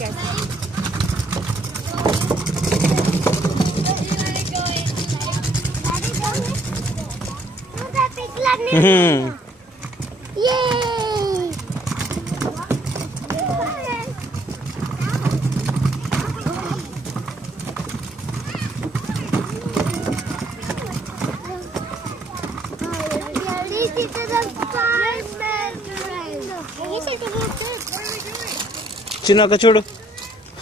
guys. Mm-hmm. Yay! చిన్నక చూడు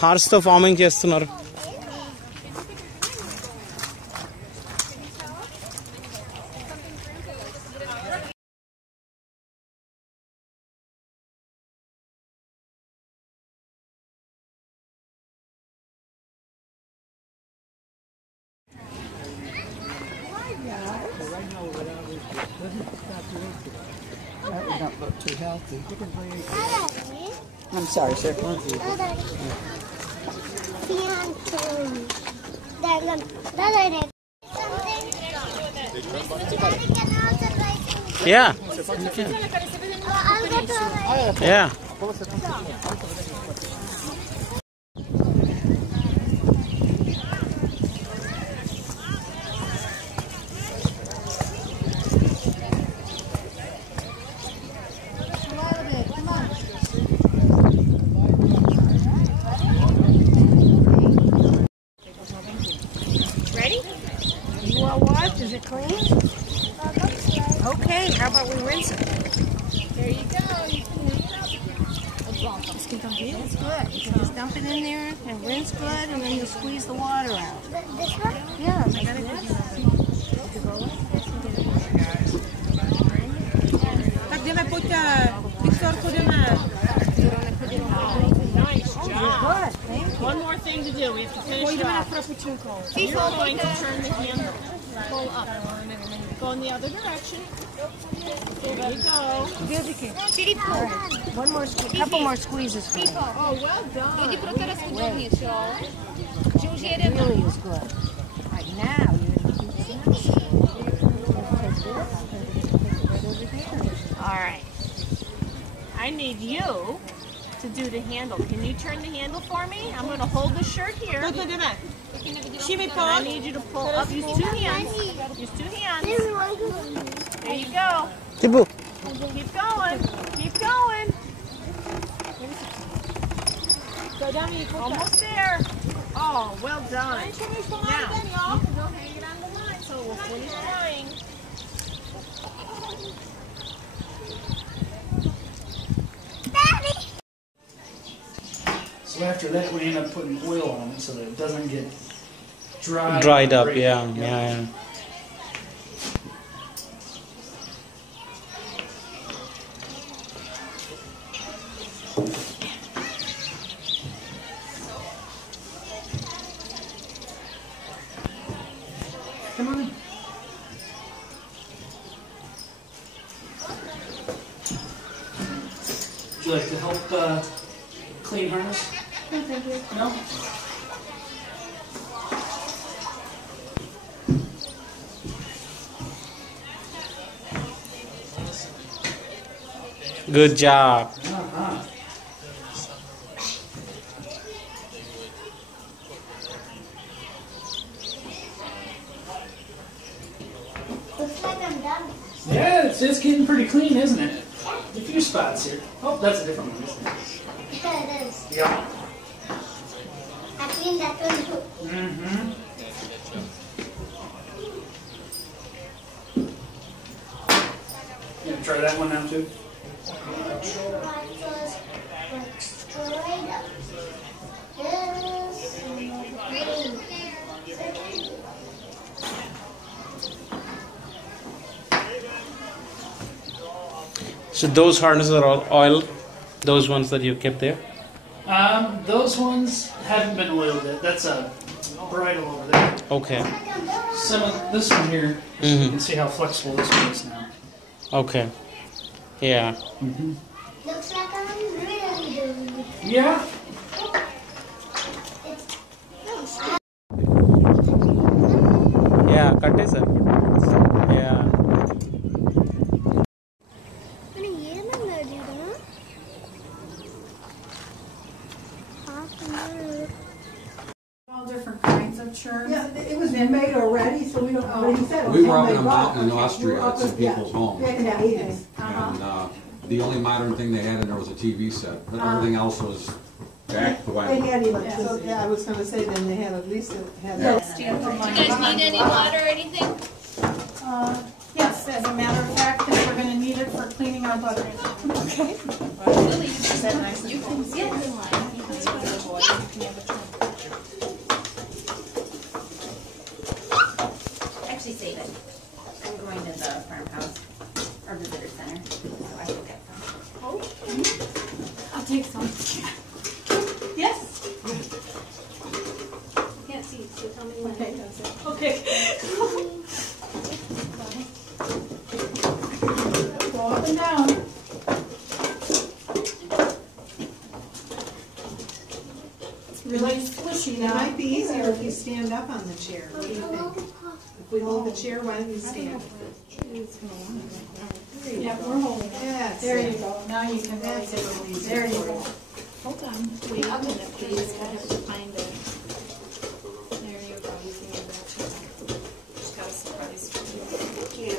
horse తో farming చేస్తున్నారు. That would not look too healthy. I'm sorry, sir. Yeah. Yeah. You want wash? Is it clean? Okay, how about we rinse it? There you go. You can hang it up. This can come in. It's good. You can just dump it in there and rinse good, and then you squeeze the water out. This one? Yeah. I gotta give you Tak jdeme pojď Viktorku, jdeme. Good. One more thing to do. We have to finish it off. You're going to turn the handle. Pull up. Go in the other direction. There you go. One more, couple more squeezes. Oh, well done. Really is good. Right now, All right. I need you to do the handle. Can you turn the handle for me? I'm going to hold the shirt here. And I need you to pull up. Use two hands. Use two hands. There you go. Tibu. Keep going. Keep going. Almost there. Oh, well done. Now, you can go hang it on the line so we'll finish drying. So after that, we end up putting oil on it so that it doesn't get Dried up, yeah. Come on in. Would you like to help clean harness? No, thank you. No? Good job. Uh-huh. looks like I'm done. Yeah, it's getting pretty clean, isn't it? A few spots here. Oh, that's a different one, isn't it? Yeah, it is. Yeah. I cleaned that one too. Mm-hmm. You gonna try that one now too? So those harnesses are all oiled, those ones that you kept there? Those ones haven't been oiled yet. That's a bridle over there. Okay. Some of this one here, you can see how flexible this one is now. Okay. Yeah. Looks like I'm really doing it. Yeah. Yeah, cut it, sir. Yeah. All different kinds of churns. Yeah, it was made already, so we don't. But he said it was We were up in a homemade mountain in rock. Austria at some people's homes. Back in the 80s. And the only modern thing they had in there was a TV set. But everything else was back the They way. had So, electricity. yeah, I was gonna say then they had at least had Yeah. that. Do you guys need any water or anything? Yes, as a matter of fact, because we're going to need it for cleaning our butter. Okay. You can sit in line. Actually save it. I'm going to the farmhouse or visitor center, so I should get some. I'll take some. Yes. Can't see, so tell me when. Okay. Go up and down. It's really squishy It now. might be easier if you stand up on the chair. What do you think? If we hold the chair, why don't you stand? Yeah, we're holding it. Yes. There you go. Now you can really That's a take little it. easier There you for go. you. Hold on, wait a minute, please, I have to find it. There you go, you can get that too. Just got a surprise for you. Thank you.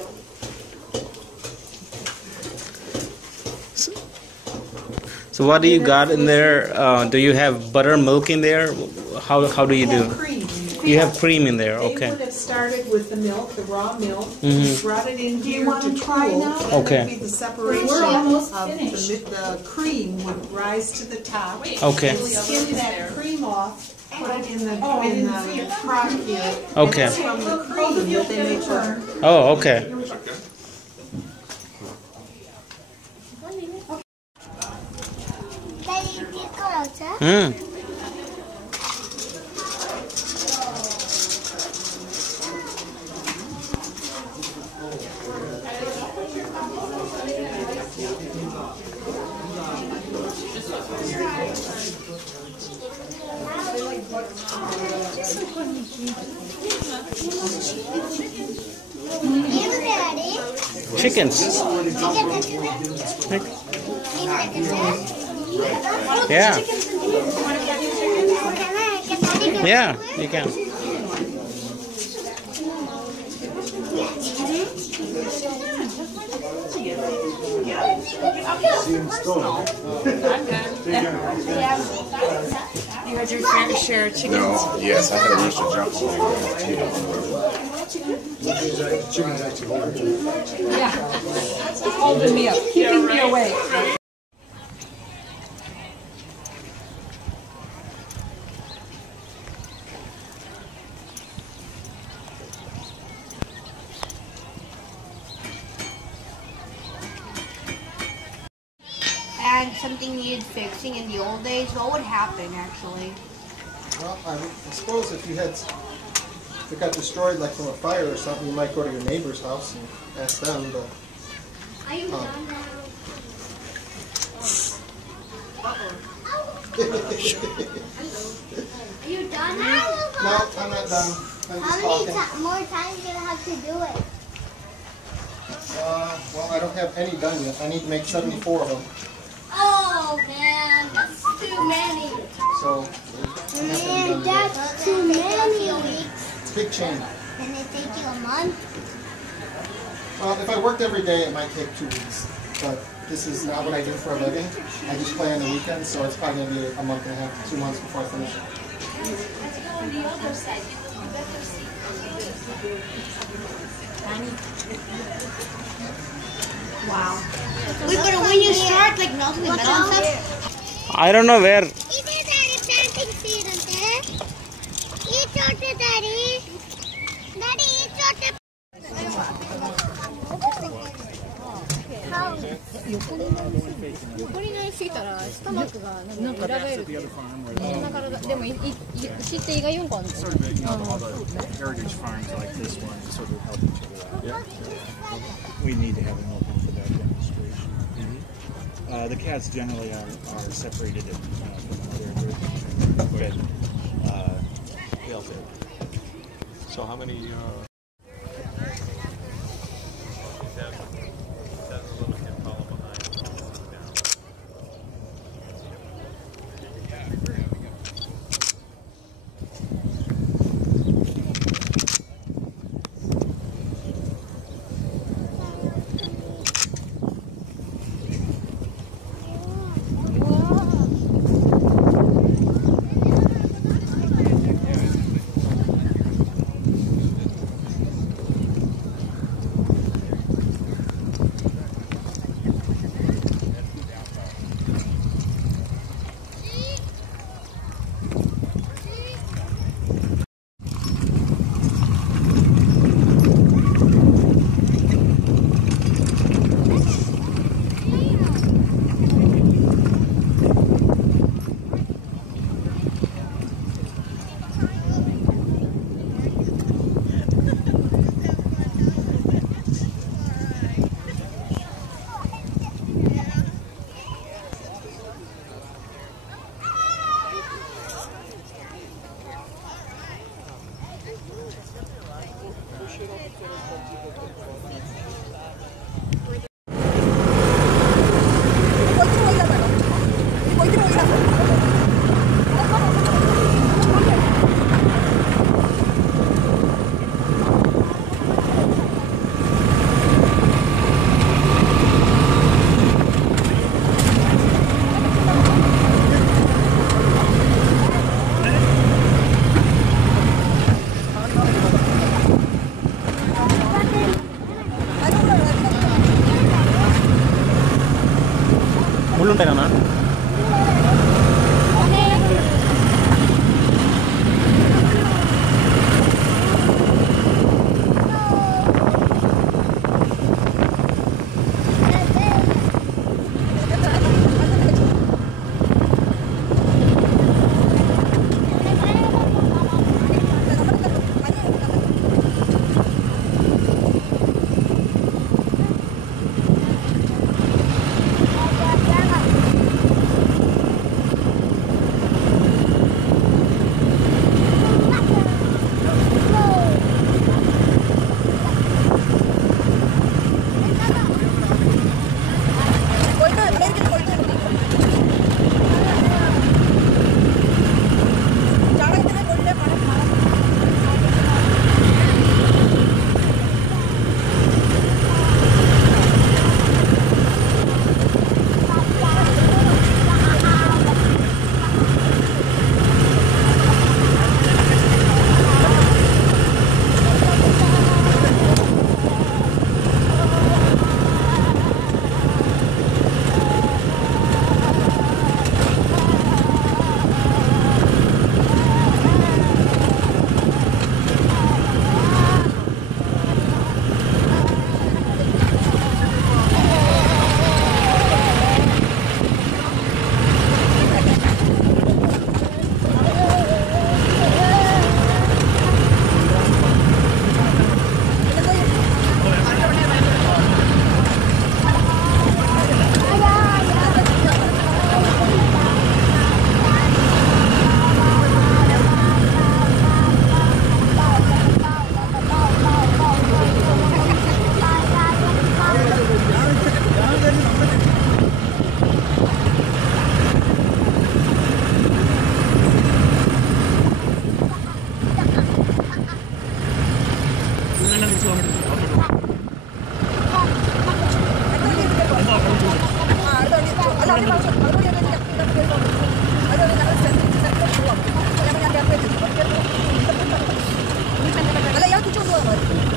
So what do you got in there? Do you have buttermilk in there? How do you Have do? cream. You have cream in there, They okay. would have started with the milk, the raw milk, Mhm. brought it in here want to to try cool, now? and Okay. there'd be the separation We're almost of finished. the cream would rise to the top. Okay. Skim that cream off, put it in the Oh, I in didn't see the it. crock here. Okay. And it's from the cream that they make butter. Oh, okay. Hmm. Chickens. Yeah. Yeah, you can. You had your fair share of chickens? No, yes, I had a rooster jump on me. Holding me up, keeping me awake. And something needed fixing in the old days, what would happen actually? Well, I suppose if it got destroyed like from a fire or something, you might go to your neighbor's house and ask them, but... Are you done now? Are you done now? No, I'm not done. I'm just How talking. many more times do you have to do it? Well, I don't have any done yet. I need to make 74 of them. Oh man, that's too many. So, Man, that's too many. it's a big change. Can it take you a month? Well, if I worked every day, it might take 2 weeks. But this is not what I do for a living. I just play on the weekends, so it's probably going to be a month and a half to 2 months before I finish it. Let's go on the other side. You better see. Wow. Wait, but when you start like melting the metal and stuff? I don't know where. Heritage farms like this one sort of help each other out. We need to have them open for that demonstration. The cats generally are separated from the mother group, but they'll do. So how many... ముళ్ళుంటాయి నాన్న. Kalau yang 7 dua,